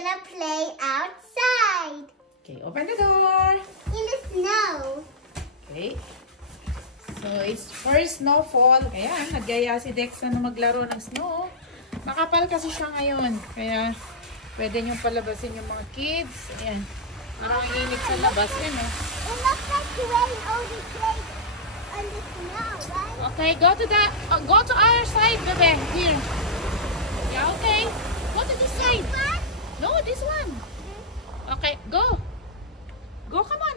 gonna play outside. Okay, open the door. In the snow. Okay. So, it's first snowfall. Kaya, nagyaya si Dexa na maglaro ng snow. Makapal kasi siya ngayon. Kaya, pwede nyo palabasin yung mga kids. Ayan. Parang init sa labas. Ayan, oh. It looks like rain only plays on the snow, right? Okay, go to our side, bebe. Here. Yeah, okay. Go to this side. No, this one. Okay, go. Go, come on.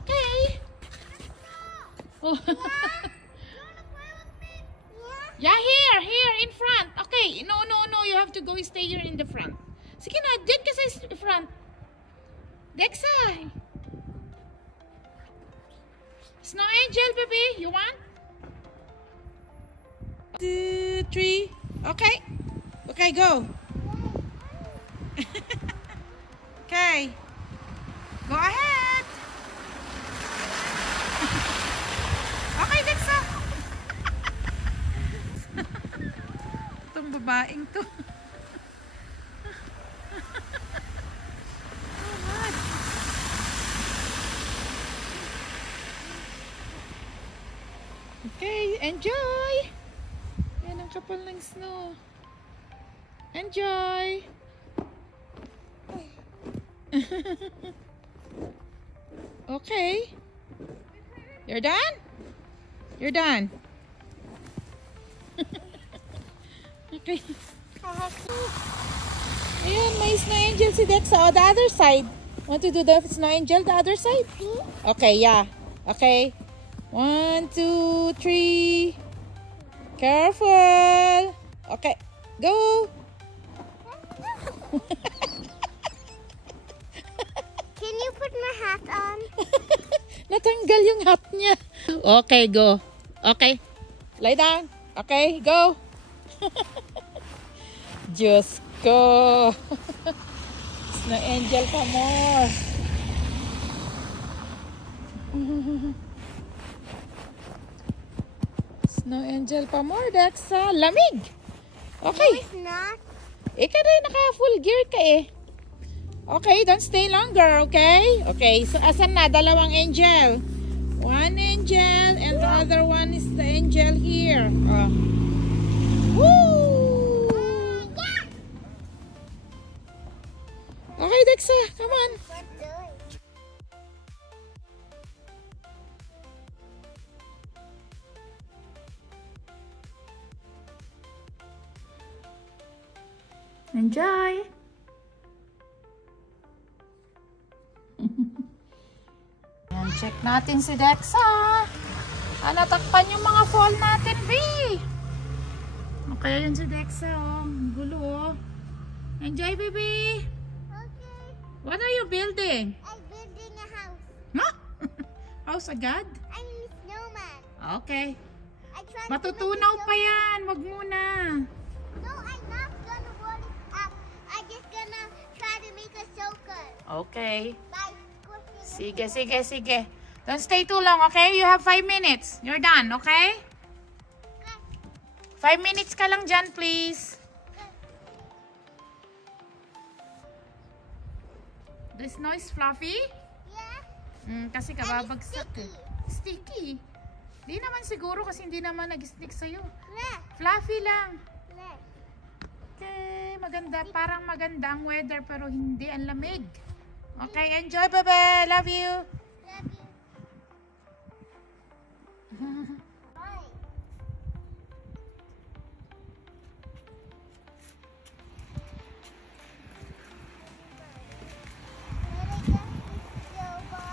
Okay. Oh. Yeah, here, in front. Okay, no, you have to go stay here in the front. Sige na, dyan ka sa front. Dexa. Snow Angel, baby, you want? 1, 2, 3. Okay. Okay, go. Okay. Go ahead. Okay, Dexa. Itong babaeng to. Okay, enjoy. Yan ang kapal ng snow. Enjoy. Okay. You're done? You're done. Okay. Ayan, may snow angel si Dexa. Oh, the other side. Want to do the snow angel the other side? Okay, yeah. Okay. 1, 2, 3. Careful. Okay. Go. Can you put my hat on? Natanggal yung hat niya. Okay, go. Okay. Lie down. Okay, go. Diyos ko. Snow angel pa more. Snow angel pa more, Dexa. Lamig. Okay. No, it's not. Ikaw rin, naka-full gear ka eh. Okay, don't stay longer, okay? Okay, so asan na? Dalawang angel. One angel and the other one is the angel here. Oh. Woo! Okay, Dexa, come on. What doing? Enjoy. Yan, check natin si Dexa. Natakpan yung mga fall natin, B. Okay, yun si Dexa, oh. Gulo, oh. Enjoy, baby. Okay. What are you building? I'm building a house. Huh? House agad? I'm a snowman. Okay. I tried Matutunaw to pa yan. Wag muna. No, I'm not gonna roll it up. I'm just gonna try to make a circle. Okay. By squishing it. Sige. Don't stay too long, okay? You have 5 minutes. You're done, okay? 5 minutes ka lang dyan, please. The snow is fluffy? Yeah. Kasi kababagsak eh. sticky. Sticky. Di naman siguro kasi hindi naman nag-stick sa'yo. Left. Fluffy lang. Left. Okay, maganda. Parang maganda ang weather pero hindi ang lamig. Okay, enjoy, bebe. Love you. Love you. Bye. Let it get silver.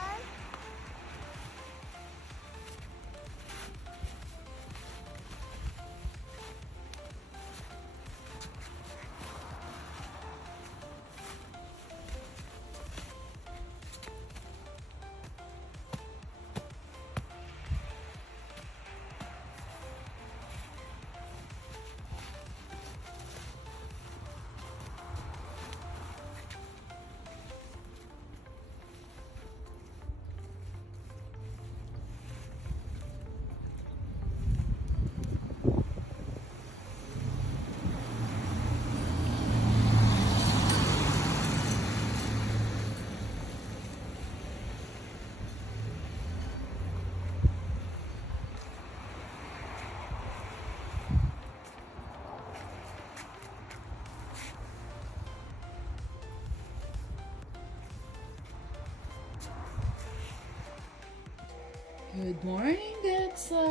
Good morning, Dexa.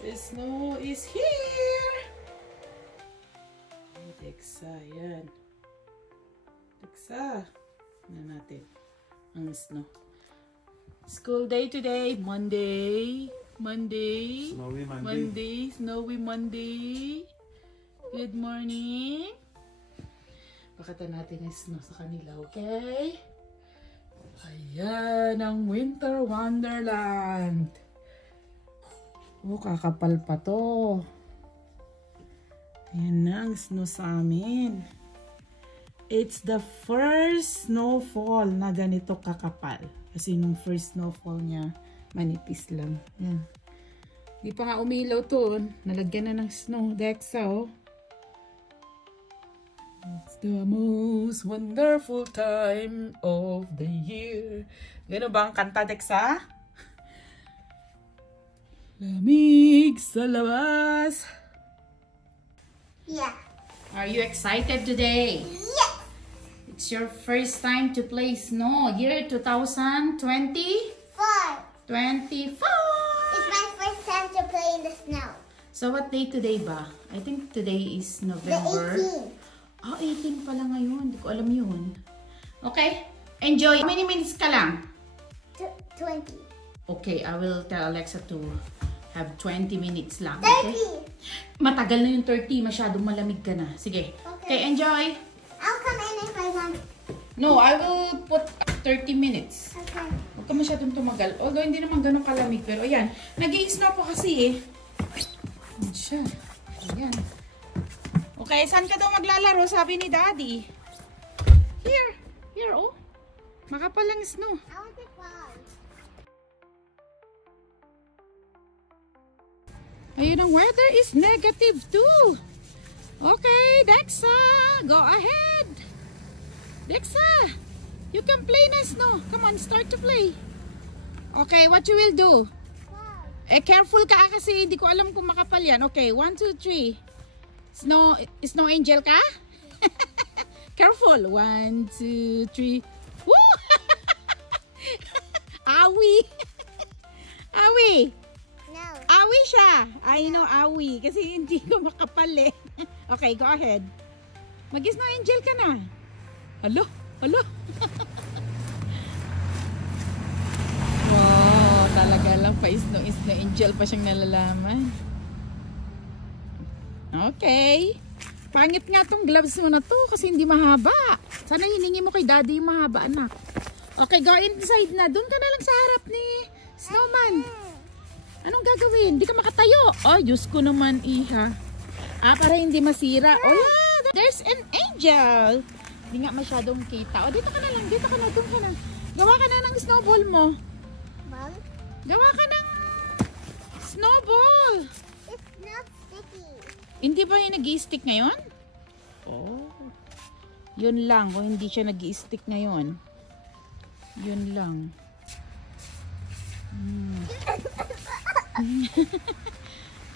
The snow is here. Oh, Dexa, yan. Dexa. Ano natin? Ang snow. School day today, Monday. Snowy Monday. Snowy Monday. Good morning. Pakatan natin yung snow sa kanila, okay? Ayan ang Winter Wonderland. Oh, kakapal pa to. Ayan na ang snow sa amin. It's the first snowfall na ganito kakapal. Kasi nung first snowfall niya, manipis lang. Ayan. Di pa nga umilaw to. Nalagyan na ng snow. Dexa, oh. It's the most wonderful time of the year. Gano'n ba ang kanta, Dexa? Lamig sa labas. Yeah. Are you excited today? Yes. It's your first time to play snow. Year 2020? 4. 24! It's my first time to play in the snow. So what day today ba? I think today is The November. 18th. 18 pala ngayon. Hindi ko alam yun. Okay. Enjoy. How many minutes ka lang? 20. Okay, I will tell Alexa to have 20 minutes lang. 30. Okay? Matagal na yung 30. Masyadong malamig ka na. Sige. Okay, enjoy. I'll come in if I want. No, I will put 30 minutes. Okay. Huwag ka masyadong tumagal. Although hindi naman ganun kalamig. Pero ayan, nag-i-snow po kasi eh. Ayan siya. Ayan. Okay, saan ka daw maglalaro? Sabi ni Daddy. Here. Here, oh. Makapal ang snow. I want to fall. Ayun, ang weather is -2. Okay, Dexa. Go ahead. Dexa, you can play na snow. Come on, start to play. Okay, what you will do? Wow. Careful ka kasi hindi ko alam kung makapal yan. Okay, 1, 2, 3. Snow angel ka? Careful. 1, 2, 3. Woo! Awi. Awi. No. Awi siya. I know awi. Kasi hindi ko makapal eh. Okay, go ahead. Mag-snow angel ka na. Alo. Alo. Wow. Talaga lang pa snow angel pa siyang nalalaman. Okay. Pangit nga tong gloves mo na to kasi hindi mahaba. Sana hiningi mo kay Daddy yung mahaba, anak. Okay, go inside na. Doon ka na lang sa harap ni Snowman. Anong gagawin? Hindi ka makatayo. Oh, Diyos ko naman, iha. Para hindi masira. Oh, yeah. There's an angel. Hindi nga masyadong kita. Oh, dito ka na lang. Dito ka na. Doon ka na. Gawa ka na ng snowball mo. Mom? Gawa ka ng snowball. It's not sticky. Hindi ba yung nag-i-stick ngayon? Oh. Yun lang. Kung hindi siya nag-i-stick ngayon. Yun lang.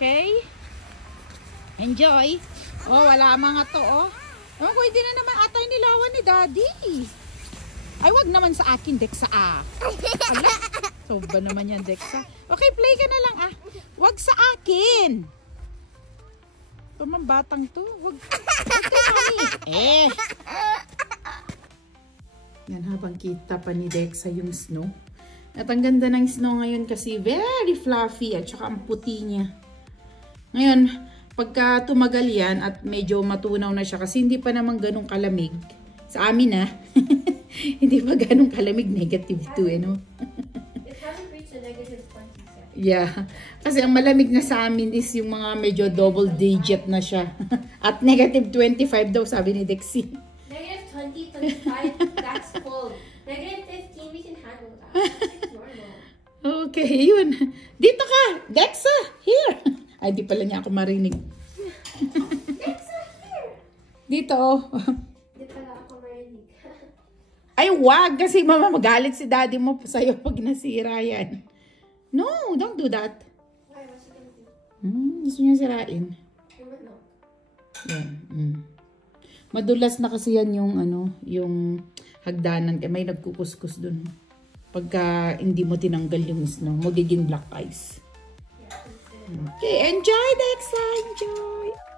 Okay? Enjoy. Oh, wala mga to, oh. Oh, pwede na naman ata yung nilawan ni Daddy. Ay, wag naman sa akin, Dexa. Ala, so ba naman yan, Dexa? Okay, play ka na lang, ah. Wag sa akin. Ito man batang to. Wag. Yan, habang kita pa ni Dexa yung snow. At ang ganda ng snow ngayon kasi very fluffy at saka ang puti niya. Ngayon, pagka tumagal yan at medyo matunaw na siya kasi hindi pa naman ganun kalamig. Sa amin hindi pa ganun kalamig, -2 no? It hasn't reached the -20 yet. Yeah. Kasi ang malamig na sa amin is yung mga medyo double digit na siya. At -25 daw sabi ni Dexy. -20, 25, that's cold. -15, we can handle that. That's normal. Okay, yun. Dito ka! Dexa! Here! Ay, di pala niya ako marinig. Dexa, here! Dito, oh. Di pala ako marinig. Ay, wag! Kasi mama, magalit si daddy mo sa'yo pag nasira yan. No, don't do that. Why? What's she gonna do? Gusto niya sirain. No. Yan. Madulas na kasi yan yung, yung hagdanan. May nagkukuskus dun. Pagka hindi mo tinanggal yung snow, magiging black ice. Okay, enjoy Dexa! Enjoy!